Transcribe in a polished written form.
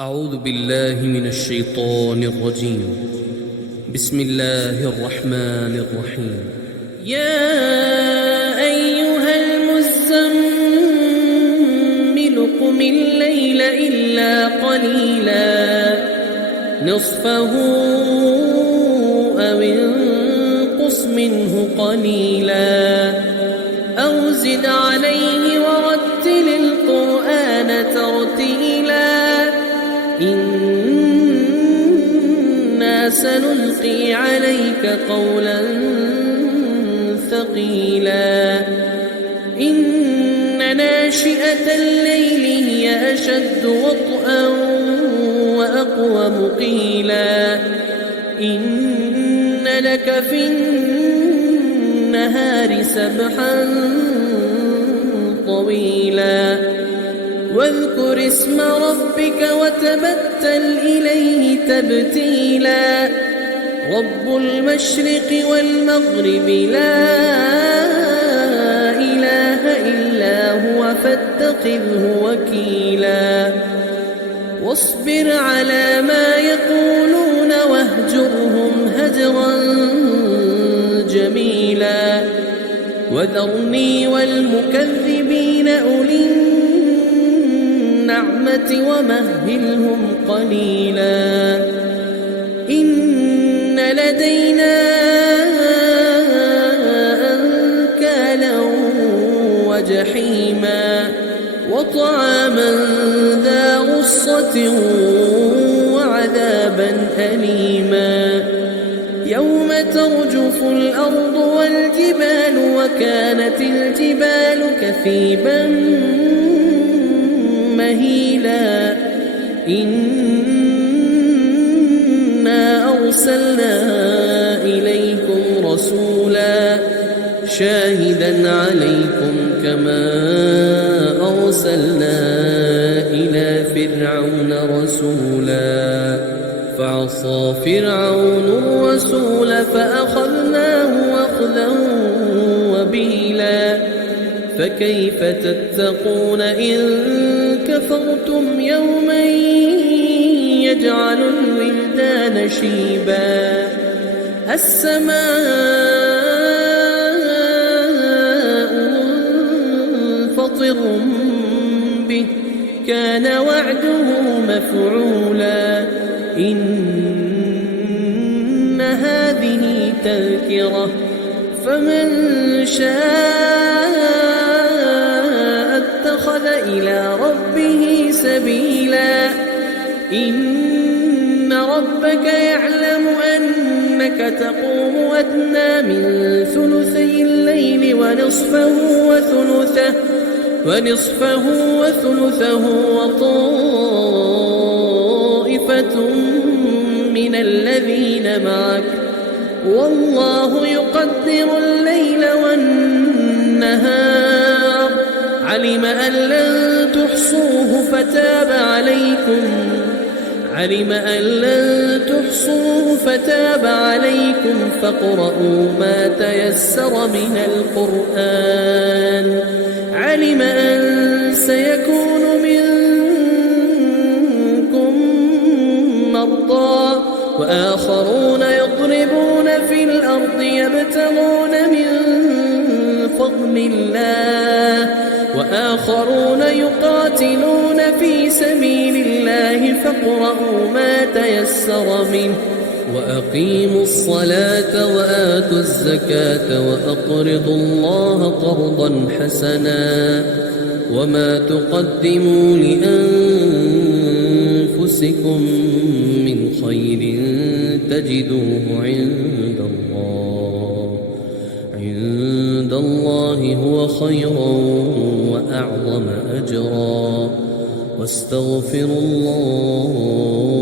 أعوذ بالله من الشيطان الرجيم. بسم الله الرحمن الرحيم. يا أيها المزمل قم الليل إلا قليلا نصفه أو انقص منه قليلا أو زد عليه ورتل القرآن ترتيلا إنا سنلقي عليك قولا ثقيلا إن ناشئة الليل هي أشد وطئا وأقوم قيلا إن لك في النهار سبحا طويلا واذكر اسم ربك وتبتل إليه تبتيلا رب المشرق والمغرب لا إله إلا هو فاتخذه وكيلا واصبر على ما يقولون واهجرهم هجرا جميلا وذرني والمكذبين أولي النعمة ومهلهم قليلا إن لدينا أنكالا وجحيما وطعاما ذا غصة وعذابا أليما يوم ترجف الأرض والجبال وكانت الجبال كثيبا مهيلا إنا أرسلنا إليكم رسولا شاهدا عليكم كما أرسلنا إلى فرعون رسولا فعصى فرعون الرسول فأخذناه أخذا وبيلا فكيف تتقون إن كفرتم يوما يجعل الولدان شيبا السماء منفطر به كان وعده مفعولا إن هذه تذكرة فمن شاء اتخذ إلى ربه سبيلا إن ربك يعلم أنك تقوم أدنى من ثلثي الليل ونصفه وثلثه وطائفة من الذين معك والله يقدر الليل والنهار علم أن لن تحصوه فتاب عليكم فاقرؤوا ما تيسر من القرآن علم أن سيكون منكم مرضى وآخرون يضربون في الأرض يبتغون من فضل الله وآخرون يقاتلون في سبيل الله فاقرؤوا ما تيسر منه وأقيموا الصلاة وآتوا الزكاة وأقرضوا الله قرضا حسنا وما تقدموا لأنفسكم من خير تجدوه عند الله هو خيرا وأعظم أجرا واستغفروا الله